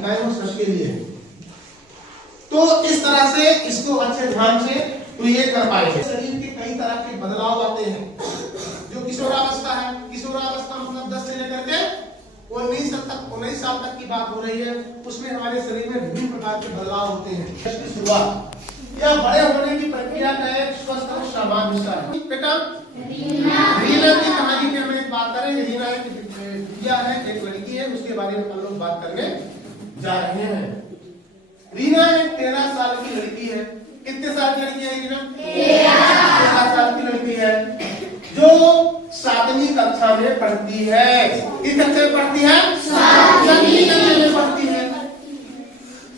बालिकाएं वो सबके लिए है। तो इस तरह से इसको अच्छे ध्यान से तो ये कर पाएंगे। शरीर के कई तरह के बदलाव आते हैं। जो किशोरावस्था है, किशोरावस्था मतलब 10 से लेकर के 19 साल तक की बात हो रही है, उसमें हमारे शरीर में विभिन्न प्रकार के बदलाव होते हैं। इसकी शुरुआत या बड़े होने की प्रक्रिया का एक स्वस्थ और सामान्य हिस्सा है। बेटा रीना की कहानी की हम एक बात करेंगे। रीना एक बिटिया है, एक लड़की है, उसके बारे में हम लोग बात करने जा रहे हैं। रीना एक 13 साल की लड़की है। कितने साल की लड़की है रीना? 13 साल की लड़की है, जो 7वीं कक्षा में पढ़ती है। किस कक्षा में पढ़ती है? 7वीं कक्षा में पढ़ती है।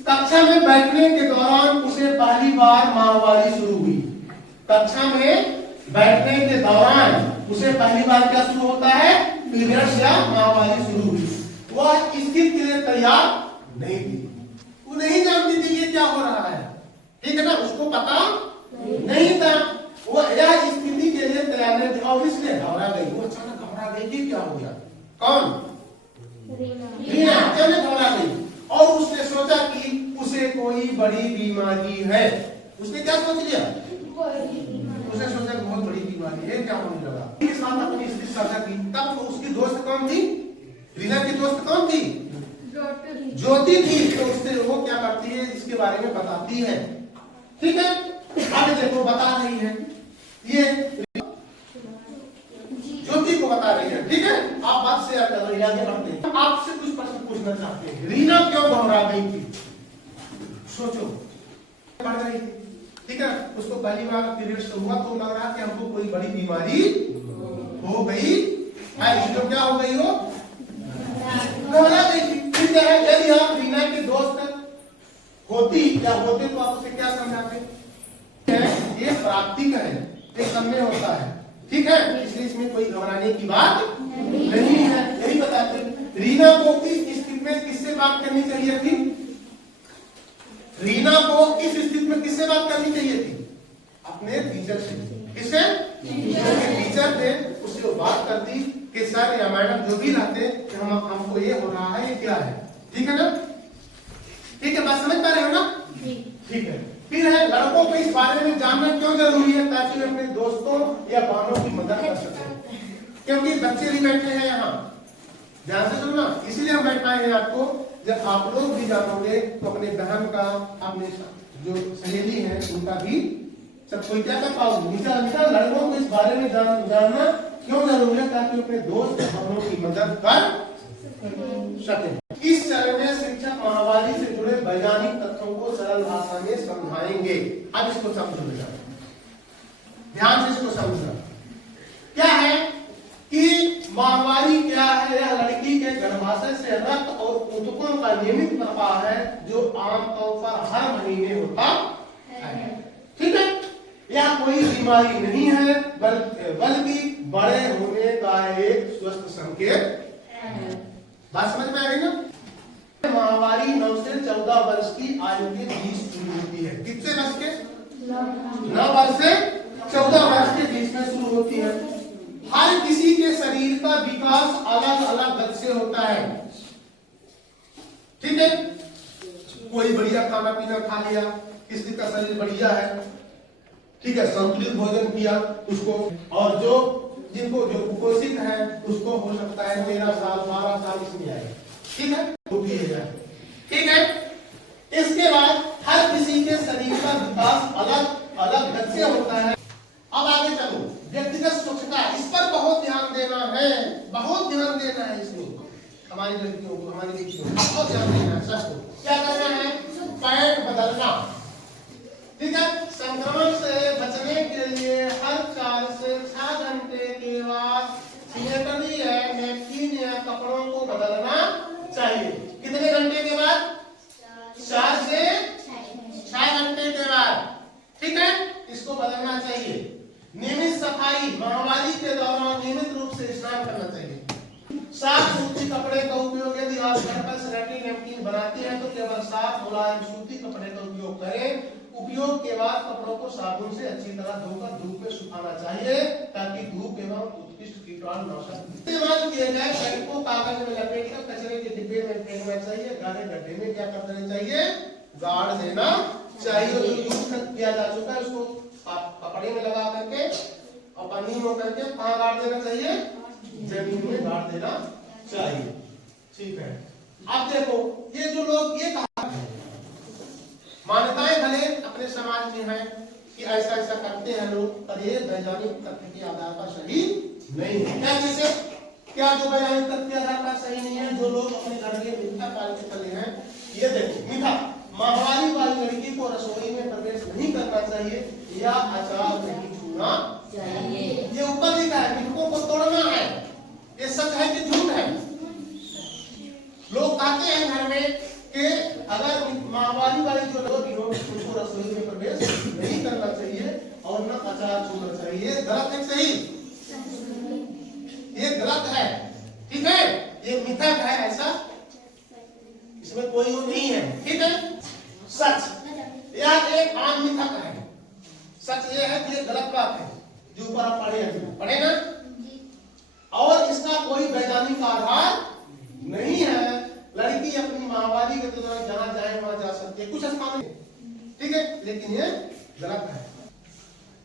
कक्षा में बैठने के दौरान उसे पहली बार माहवारी शुरू हुई। कक्षा में बैठने के दौरान उसे पहली बार क्या शुरू होता है? पीरियड्स या माहवारी शुरू हुई। वह स्थिति के लिए तैयार नहीं थी, वो नहीं जानती थी ये क्या हो रहा है, ठीक है ना, उसको पता नहीं था। वो यह स्थिति के लिए तैयार नहीं थी और इसलिए घबरा गई। वो अचानक घबरा गई कि क्या हो गया? कौन? रीना अचानक घबरा गई और उसने सोचा कि उसे कोई बड़ी बीमारी है। उसने क्या सोच लिया? उसने सोचा बहुत बड़ी बीमारी है, क्या होने लगा। इसके साथ अपनी स्थिति साझा की। तब तो उसकी दोस्त कौन थी? रीना की दोस्त कौन थी? ज्योति थी। तो उससे वो क्या करती है इसके बारे में बताती है, ठीक है। आगे देखो बता रही है, ये ज्योति को बता रही है, ठीक है। आप बात शेयर कर रही है, आगे बढ़ते हैं। आपसे कुछ प्रश्न पूछना चाहते हैं। रीना क्यों घबरा गई थी? सोचो, पढ़ रही थी, ठीक है, उसको पहली बार पीरियड्स हुआ तो लग रहा कि हमको कोई बड़ी बीमारी हो गई है, इसको क्या हो गई हो? घबरा गई थी। ठीक है, यदि आप रीना के दोस्त होती या होते तो आप उसे क्या समझाते? ये प्राप्तिक है, ये समय होता है, ठीक है, इसलिए इसमें कोई घबराने की बात नहीं है, यही बताते। रीना को इस स्थिति में किससे बात करनी चाहिए थी? रीना को इस स्थिति में किससे बात करनी चाहिए थी? अपने टीचर से। किससे? टीचर थे, उससे वो बात करती कि सर या मैडम जो भी रहते कि हमको ये हो रहा है, ये क्या है, ठीक है ना? ठीक है, बात समझ पा रहे हो ना? ठीक है। फिर है लड़कों को इस बारे में जानना क्यों जरूरी है? ताकि वे अपने दोस्तों या बहनों की मदद कर सकें, क्योंकि बच्चे भी बैठे हैं यहाँ, ध्यान से सुनना, इसलिए हम बैठाए हैं आपको। जब आप लोग भी जानोगे तो अपने बहन का, अपने जो सहेली है उनका भी सब कोई क्या कर पाओगे। लड़कों को इस बारे में जानना क्यों जरूरी है? ताकि अपने दोस्त बहनों की मदद कर सके। इस चरण में शिक्षक माहवारी से जुड़े वैज्ञानिक तथ्यों को सरल भाषा में समझाएंगे। अब इसको समझो बेटा, ध्यान से इसको समझना। क्या है कि माहवारी क्या है? यह लड़की के गर्भाशय से रक्त और ऊतकों का नियमित प्रवाह है, जो आमतौर पर हर महीने होता है, ठीक है। यह कोई बीमारी नहीं है, बल्कि बड़े होने का एक स्वस्थ संकेत है। बात समझ में आ गई ना? माहवारी 9 से 14 वर्ष की आयु के बीच शुरू होती है। कितने वर्ष के? 9 वर्ष से 14 वर्ष के बीच में शुरू होती है। हर किसी के शरीर का विकास अलग अलग गति से होता है, ठीक है। कोई बढ़िया खाना पीना खा लिया, किसी का शरीर बढ़िया है, ठीक है, संतुलित भोजन किया उसको, और जो जिनको जो कुपोषित है उसको हो सकता है 13 साल 12 साल इसमें आए, ठीक है, वो भी है, ठीक है। इसके बाद हर किसी के शरीर का विकास अलग अलग गति से होता है। अब आगे चलो, व्यक्तिगत स्वच्छता, इस पर बहुत ध्यान देना है, बहुत ध्यान देना है इसमें। हमारी लड़कियों को, हमारी लड़कियों को बहुत ध्यान देना है। सबको क्या करना है? पैड बदलना, ठीक है। संक्रमण से बचने के लिए हर 4 से 6 घंटे के बाद सैनिटरी या नैपकिन या कपड़ों को बदलना चाहिए। कितने घंटे के बाद? 4 से 6 घंटे के बाद, ठीक है, इसको बदलना चाहिए। नियमित सफाई, माहवारी के दौरान नियमित रूप से स्नान करना चाहिए। साफ सूती कपड़े का उपयोग, यदि आप घर पर सैनिटरी नैपकिन बनाते हैं तो केवल साफ मुलायम सूती कपड़े का उपयोग करें। उपयोग के बाद कपड़ों को साबुन से अच्छी तरह धोकर धूप में सुखाना चाहिए, ताकि धूप एवं उत्कृष्ट कीटाणुनाशक इस्तेमाल किए गए पैड को कागज में लपेटकर कचरे के डिब्बे में फेंकना चाहिए, गहरे गड्ढे में क्या कर देना चाहिए, गाड़ देना चाहिए। जो यूज किया जा चुका है उसको कपड़े में लगा करके और पन्नी में करके कहाँ गाड़ देना चाहिए, जमीन में गाड़ देना चाहिए। ठीक है, अब देखो ये जो लोग ये कहा मान्यताएं भले अपने समाज में है कि ऐसा ऐसा करते हैं लोग, पर ये वैज्ञानिक तथ्य के आधार पर सही नहीं है। क्या जैसे क्या जो वैज्ञानिक तथ्य के आधार पर सही नहीं है, जो लोग अपने घर में मीठा पाल के चले हैं, ये देखो मीठा माहवारी वाली लड़की को रसोई में प्रवेश नहीं करना चाहिए या अचार नहीं छूना चाहिए। ये ऊपर लिखा है, मिठकों को तोड़ना है, ये सच है कि झूठ है? लोग कहते हैं घर में कि अगर माहवारी वाली जो लोग भी हो उनको रसोई में प्रवेश नहीं करना चाहिए और न अचार छूना चाहिए। गलत है सही? ये गलत है, ठीक है, ये मिथक है, ऐसा इसमें कोई वो नहीं है, ठीक है। सच या एक आम मिथक है, सच ये है कि ये गलत बात है जो ऊपर आप पढ़े ना, और इसका कोई वैज्ञानिक आधार नहीं है। लड़की अपनी माहवारी के दौरान जहां जाए वहां जा सकती है कुछ स्थानों में, ठीक है, लेकिन ये गलत है।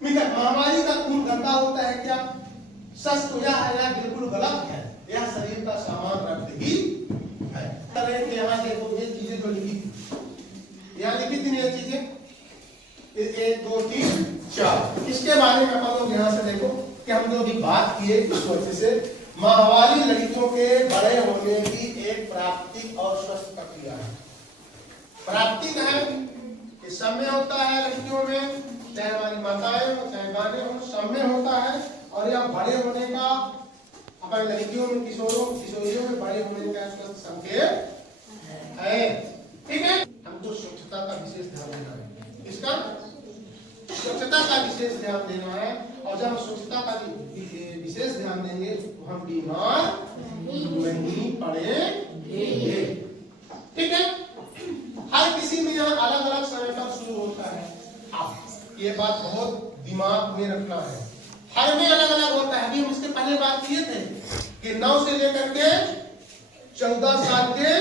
मिथक माहवारी का खून गंदा होता है क्या? सच तो यह है, यह बिल्कुल गलत है, यह शरीर का सामान रक्त ही है। यहाँ देखो ये चीजें जो लिखी, यहाँ लिखी थी ये चीजें 1 2 3 4, इसके बारे में अपन लोग यहाँ से देखो कि हम जो भी बात किए उसको अच्छे से। माहवारी लड़कियों के बड़े होने की एक प्राकृतिक और स्वस्थ प्रक्रिया है। प्राकृतिक है कि समय होता है लड़कियों में, चाहे हमारी माताएं हो चाहे गाने हो, समय होता है, और यह बड़े होने का हमारी लड़कियों में किशोरियों में बड़े होने का स्वस्थ संकेत है, ठीक है। हमको स्वच्छता का विशेष ध्यान देना है, इसका स्वच्छता का विशेष ध्यान देना है, और जब हम स्वच्छता का विशेष ध्यान देंगे तो हम बीमार नहीं पड़ेंगे, ठीक है। हर किसी में यहाँ अलग अलग समय पर शुरू होता है, अब ये बात बहुत दिमाग में रखना है, हर में अलग अलग होता है। अभी हम इसके पहले बात किए थे कि 9 से लेकर के 14 साल के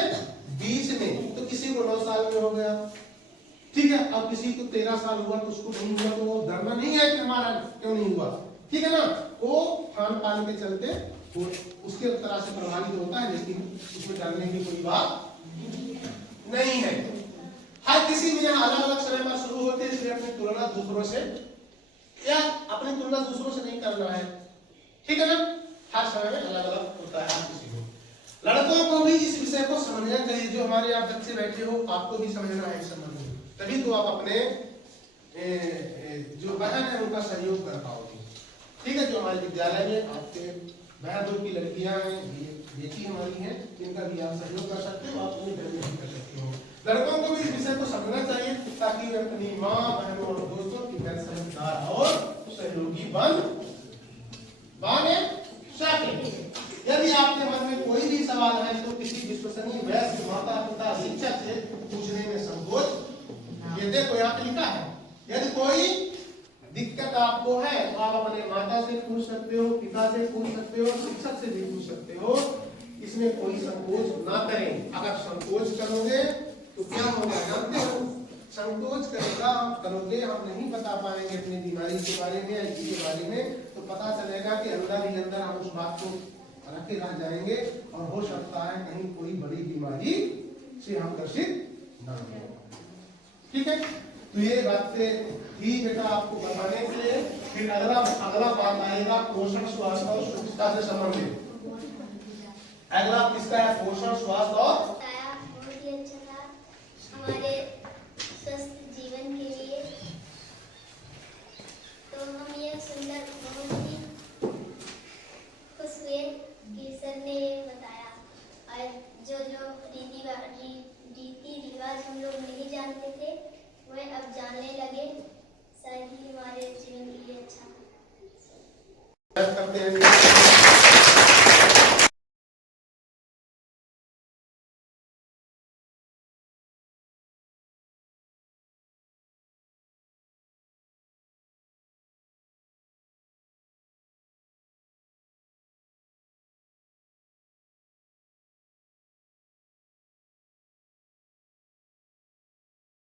बीच में, तो किसी को 9 साल में हो गया, ठीक है, अब किसी को 13 साल हुआ तो उसको नहीं हुआ, तो वो डरना नहीं है कि हमारा क्यों नहीं हुआ, ठीक है ना। वो खान पान के चलते वो उसके तरह से प्रभावित होता है, लेकिन उसमें डरने की कोई बात नहीं है। हर किसी में यहाँ अलग अलग समय पर शुरू होते हैं, इसलिए अपनी तुलना दूसरों से या अपनी तुलना दूसरों से नहीं करना है, ठीक है ना। हर समय में अलग अलग होता है हर किसी को। लड़कों को भी इस विषय को समझना चाहिए, जो हमारे आप बच्चे बैठे हो आपको भी समझना है, समझना, तभी तो आप अपने जो बहन है उनका सहयोग कर पाओगे, ठीक है। जो हमारे विद्यालय में आपके बहन की लड़कियां हैं, बेटी हमारी हैं, इनका भी आप सहयोग कर सकते हो, आप अपने घर में भी कर सकते हो। लड़कों को भी इस विषय को समझना चाहिए ताकि वे अपनी माँ बहनों और दोस्तों की तरह समझदार और सहयोगी बने सके। यदि आपके मन में कोई भी सवाल है तो किसी विश्वसनीय वयस्क माता पिता शिक्षक से पूछने में संकोच। ये देखो यहाँ पे लिखा है, यदि कोई दिक्कत आपको है तो आप अपने माता से पूछ सकते हो, पिता से पूछ सकते हो, शिक्षक से भी पूछ सकते हो, इसमें कोई संकोच ना करें। अगर संकोच करोगे तो क्या होगा जानते हो? संकोच करोगे हम नहीं बता पाएंगे अपनी बीमारी के बारे में या इसके बारे में, तो पता चलेगा कि अंदर ही अंदर हम उस बात को रखे रह जाएंगे, और हो सकता है कहीं कोई बड़ी बीमारी से हम ग्रसित न हो, ठीक है। तो ये बातें थी बेटा आपको बताने के लिए। फिर अगला बात आएगा पोषण स्वास्थ्य और स्वच्छता से संबंधित। अगला किसका है? पोषण स्वास्थ्य और बहुत ही अच्छा था हमारे स्वस्थ जीवन के लिए। तो हम ये सुनकर बहुत ही खुश हुए कि सर ने ये बताया, और जो रीति रिवाज हम लोग नहीं जानते थे वह अब जानने लगे, शायद ही हमारे जीवन के लिए अच्छा करते हैं।